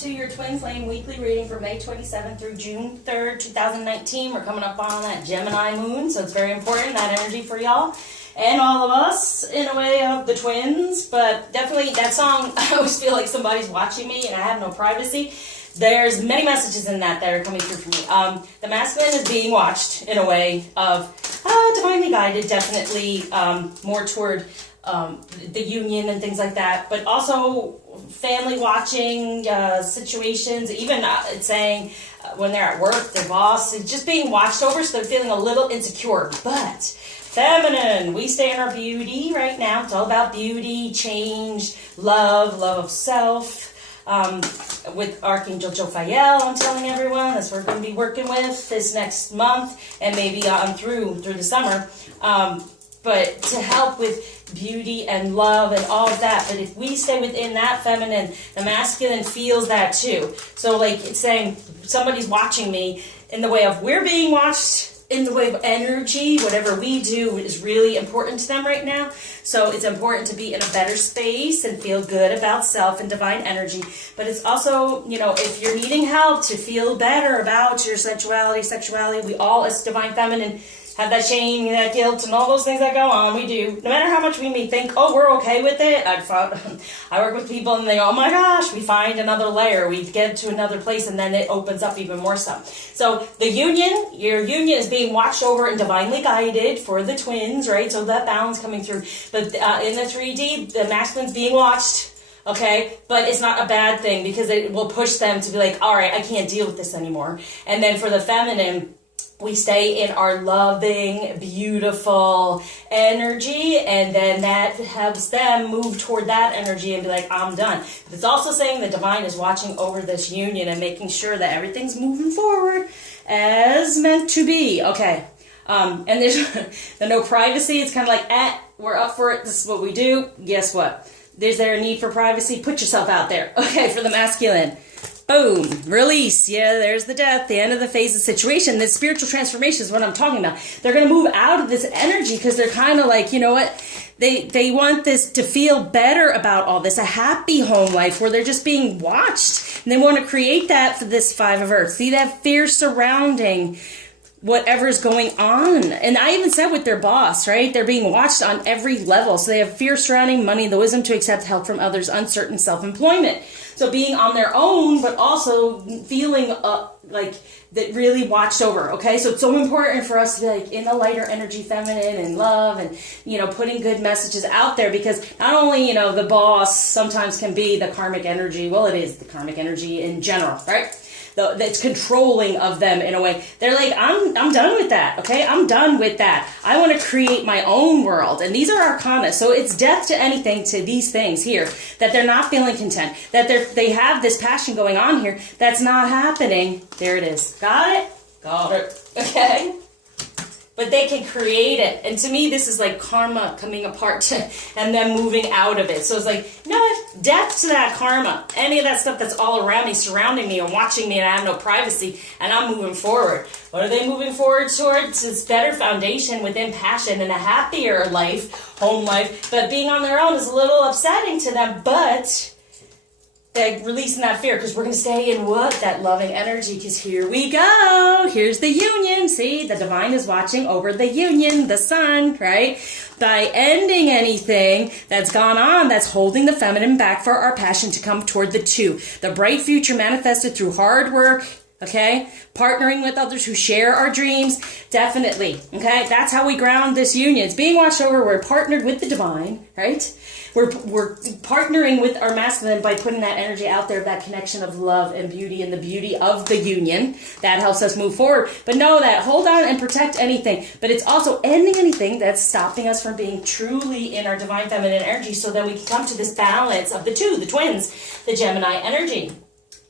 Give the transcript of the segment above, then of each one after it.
to your Twin Flame weekly reading for May 27th through June 3rd, 2019. We're coming up on that Gemini moon, so it's very important, that energy for y'all. And all of us, in a way, of the twins. But definitely, that song, I always feel like somebody's watching me and I have no privacy. There's many messages in that are coming through for me. The masculine is being watched in a way of divinely guided, definitely more toward the union and things like that, but also family watching situations, even it's saying when they're at work, their boss is just being watched over, so they're feeling a little insecure. But feminine, we stay in our beauty right now. It's all about beauty, change, love of self. With Archangel Jophiel, I'm telling everyone, that's what we're going to be working with this next month and maybe on through the summer. But to help with beauty and love and all of that. But if we stay within that feminine, the masculine feels that too. So like it's saying somebody's watching me in the way of we're being watched in the way of energy. Whatever we do is really important to them right now. So it's important to be in a better space and feel good about self and divine energy. But it's also, you know, if you're needing help to feel better about your sexuality, we all as divine feminine have that shame, that guilt, and all those things that go on. We do. No matter how much we may think, oh, we're okay with it. I work with people and they go, oh my gosh, we find another layer. We get to another place and then it opens up even more stuff. So the union, your union is being watched over and divinely guided for the twins, right? So that balance coming through. But in the 3D, the masculine's being watched. Okay, but it's not a bad thing because it will push them to be like, all right, I can't deal with this anymore. And then for the feminine, we stay in our loving, beautiful energy, and then that helps them move toward that energy and be like, I'm done. But it's also saying the divine is watching over this union and making sure that everything's moving forward as meant to be. Okay, and there's no privacy. It's kind of like, we're up for it. This is what we do. Guess what? Is there a need for privacy? Put yourself out there. Okay, for the masculine. Boom, release. Yeah, there's the death, the end of the phase of situation. This spiritual transformation is what I'm talking about. They're going to move out of this energy because they're kind of like, you know what? They want this to feel better about all this, a happy home life where they're just being watched. And they want to create that for this Five of Earths. See that fear surrounding whatever's going on. And I even said with their boss, right? They're being watched on every level. So they have fear surrounding money, the wisdom to accept help from others, uncertain self-employment. So being on their own, but also feeling like that really watched over, okay? So it's so important for us to be like in a lighter energy, feminine and love and, you know, putting good messages out there because not only, you know, the boss sometimes can be the karmic energy. Well, it is the karmic energy in general, right? That's controlling of them in a way. They're like, I'm done with that, okay? I'm done with that. I want to create my own world. And these are arcana. So it's death to anything, to these things here, that they're not feeling content, that they have this passion going on here that's not happening. There it is. Got it? Got it. Okay? But they can create it. And to me, this is like karma coming apart and then moving out of it. So it's like, you know what? Death to that karma. Any of that stuff that's all around me, surrounding me and watching me and I have no privacy and I'm moving forward. What are they moving forward towards? It's better foundation within passion and a happier life, home life. But being on their own is a little upsetting to them, but they're releasing that fear because we're going to stay in what? That loving energy because here we go. Here's the union. See, the divine is watching over the union, the sun, right? By ending anything that's gone on that's holding the feminine back for our passion to come toward the two. The bright future manifested through hard work, okay? Partnering with others who share our dreams. Definitely, okay? That's how we ground this union. It's being watched over. We're partnered with the divine, right? We're partnering with our masculine by putting that energy out there, that connection of love and beauty and the beauty of the union. That helps us move forward. But know that, hold on and protect anything. But it's also ending anything that's stopping us from being truly in our divine feminine energy so that we can come to this balance of the two, the twins, the Gemini energy.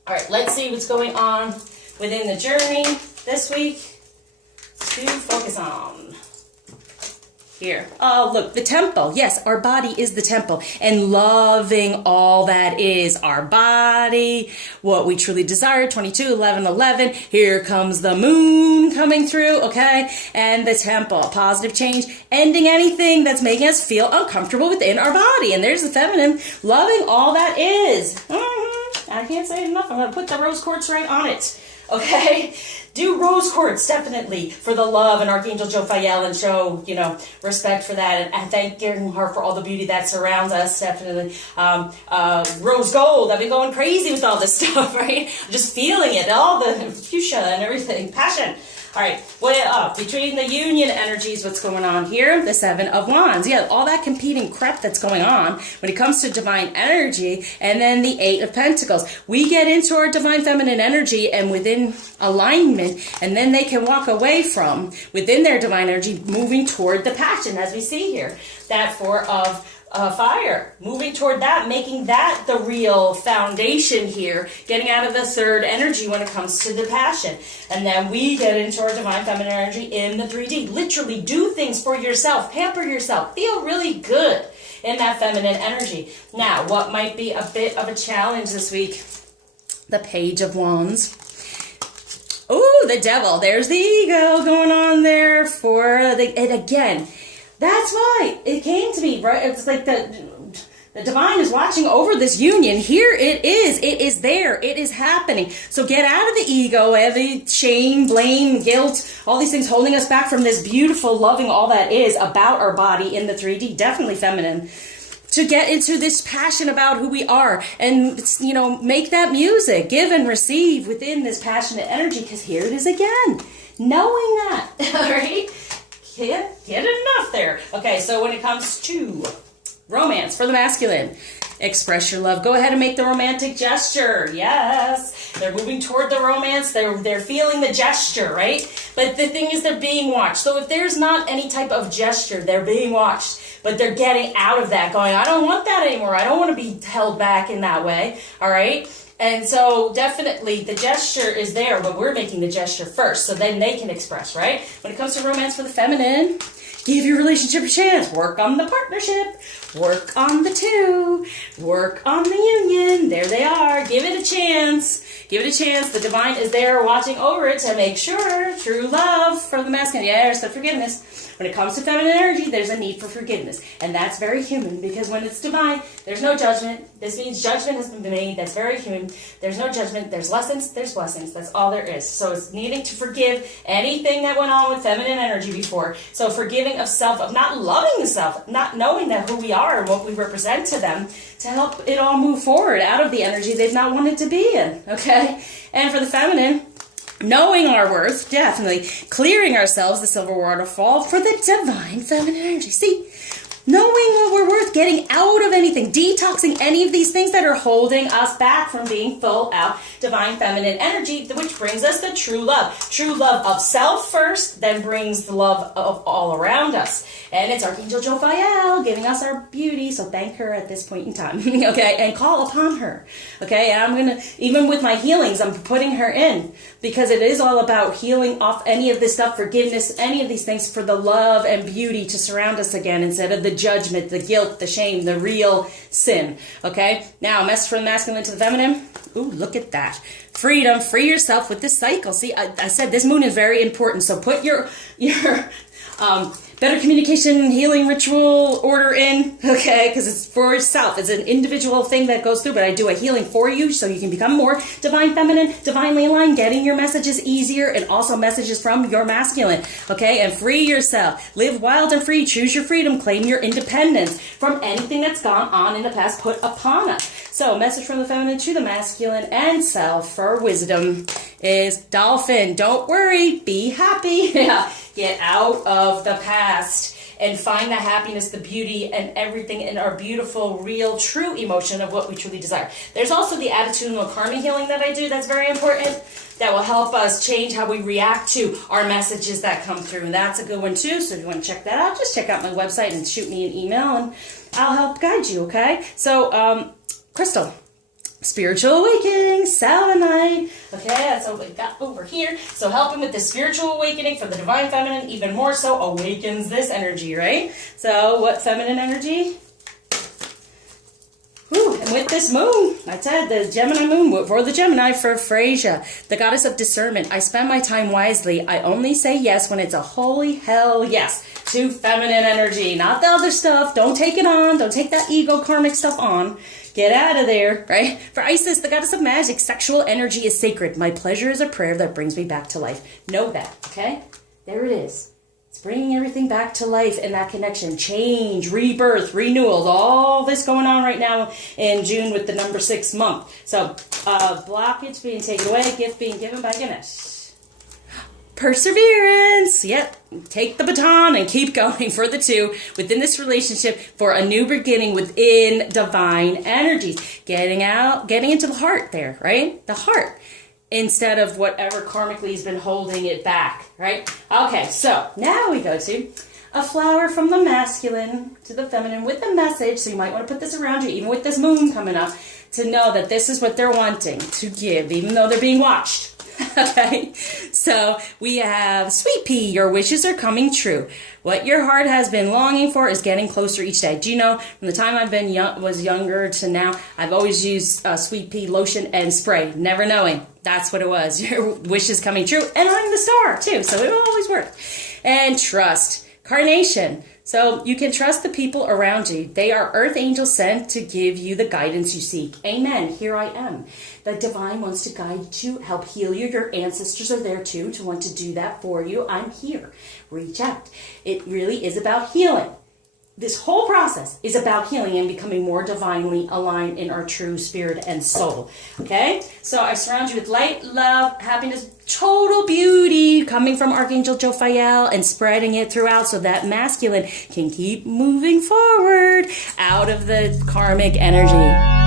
All right, let's see what's going on within the journey this week to focus on. Here. Oh, look, the temple. Yes, our body is the temple. And loving all that is our body, what we truly desire, 22, 11, 11. Here comes the moon coming through, okay? And the temple, positive change, ending anything that's making us feel uncomfortable within our body. And there's the feminine, loving all that is. I can't say it enough. I'm going to put the rose quartz right on it. Okay? Do rose quartz, definitely, for the love and Archangel Jophiel, and show, respect for that, and thanking her for all the beauty that surrounds us, definitely. Rose gold, I've been going crazy with all this stuff, right? I'm just feeling it, all the fuchsia and everything, passion. All right, between the union energies, what's going on here? The Seven of Wands. Yeah, all that competing crap that's going on when it comes to divine energy, and then the Eight of Pentacles. We get into our divine feminine energy and within alignment, and then they can walk away from within their divine energy, moving toward the passion, as we see here. That Four of fire, moving toward that, making that the real foundation here, getting out of the third energy when it comes to the passion. And then we get into our divine feminine energy in the 3D. Literally do things for yourself, pamper yourself, feel really good in that feminine energy. Now, what might be a bit of a challenge this week? The Page of Wands. Ooh, the devil. There's the ego going on there and again, that's why it came to me, right? It's like the divine is watching over this union. Here it is. It is there. It is happening. So get out of the ego, every shame, blame, guilt, all these things holding us back from this beautiful, loving all that is about our body in the 3D, definitely feminine. To get into this passion about who we are and, make that music, give and receive within this passionate energy, because here it is again. Knowing that, all right? Can't get enough there. Okay, so when it comes to romance for the masculine, express your love. Go ahead and make the romantic gesture. Yes, they're moving toward the romance. They're feeling the gesture, right? But the thing is, they're being watched. So if there's not any type of gesture, they're being watched. But they're getting out of that, going, I don't want that anymore. I don't want to be held back in that way. All right. And so definitely the gesture is there, but we're making the gesture first, so then they can express, right? When it comes to romance for the feminine, give your relationship a chance. Work on the partnership. Work on the two. Work on the union. There they are. Give it a chance. Give it a chance. The divine is there watching over it to make sure. True love for the masculine. Yes, the forgiveness. When it comes to feminine energy, there's a need for forgiveness. And that's very human, because when it's divine, there's no judgment. This means judgment has been made. That's very human. There's no judgment. There's lessons. There's blessings. That's all there is. So it's needing to forgive anything that went on with feminine energy before. So forgiving of self, of not loving the self, not knowing that who we are and what we represent to them, to help it all move forward out of the energy they've not wanted to be in. Okay? And for the feminine, knowing our worth, definitely. Clearing ourselves, the silver waterfall, for the divine feminine energy. See? Knowing what we're worth, getting out of anything, detoxing any of these things that are holding us back from being full out divine feminine energy, which brings us the true love. True love of self first, then brings the love of all around us. And it's Archangel Jophiel giving us our beauty, so thank her at this point in time, okay? And call upon her, okay? And I'm going to, even with my healings, I'm putting her in, because it is all about healing off any of this stuff, forgiveness, any of these things, for the love and beauty to surround us again, instead of the judgment, the guilt, the shame, the real sin. Okay? Now, message from the masculine to the feminine. Ooh, look at that. Freedom. Free yourself with this cycle. See, I said this moon is very important. So put your better communication, healing ritual order in, okay? Because it's for yourself. It's an individual thing that goes through, but I do a healing for you so you can become more divine feminine, divinely aligned, getting your messages easier, and also messages from your masculine, okay? And free yourself. Live wild and free. Choose your freedom. Claim your independence from anything that's gone on in the past put upon us. So, message from the feminine to the masculine and self for wisdom is Dolphin. Don't worry. Be happy. Get out of the past and find the happiness, the beauty, and everything in our beautiful, real, true emotion of what we truly desire. There's also the attitudinal karma healing that I do that's very important, that will help us change how we react to our messages that come through. And that's a good one too. So if you want to check that out, just check out my website and shoot me an email and I'll help guide you, okay? So, Crystal. Spiritual awakening, selenite. Okay, that's what we got over here. So helping with the spiritual awakening for the divine feminine, even more so awakens this energy, right? So what feminine energy? Whew, and with this moon, I said the Gemini moon for the Gemini for Freysia, the goddess of discernment. I spend my time wisely. I only say yes when it's a holy hell yes to feminine energy, not the other stuff. Don't take it on. Don't take that ego karmic stuff on. Get out of there, right? For Isis, the goddess of magic, sexual energy is sacred. My pleasure is a prayer that brings me back to life. Know that, okay? There it is. It's bringing everything back to life and that connection. Change, rebirth, renewals, all this going on right now in June with the number 6 month. So, blockage being taken away, gift being given by Ganesh. Perseverance. Yep. Take the baton and keep going for the 2 within this relationship for a new beginning within divine energies. Getting into the heart there, right? The heart. Instead of whatever karmically has been holding it back, right? Okay, so now we go to a flower from the masculine to the feminine with a message. So you might want to put this around you, even with this moon coming up, to know that this is what they're wanting to give, even though they're being watched. Okay, so we have Sweet Pea, your wishes are coming true. What your heart has been longing for is getting closer each day. Do you know, from the time I've been was younger to now, I've always used Sweet Pea lotion and spray, never knowing that's what it was. Your wish is coming true. And I'm the star, too, so it always worked. And trust. Carnation. So you can trust the people around you. They are earth angels sent to give you the guidance you seek. Amen. Here I am. The divine wants to guide you, help heal you. Your ancestors are there too to want to do that for you. I'm here. Reach out. It really is about healing. This whole process is about healing and becoming more divinely aligned in our true spirit and soul. Okay? So I surround you with light, love, happiness, total beauty coming from Archangel Jophiel and spreading it throughout so that masculine can keep moving forward out of the karmic energy.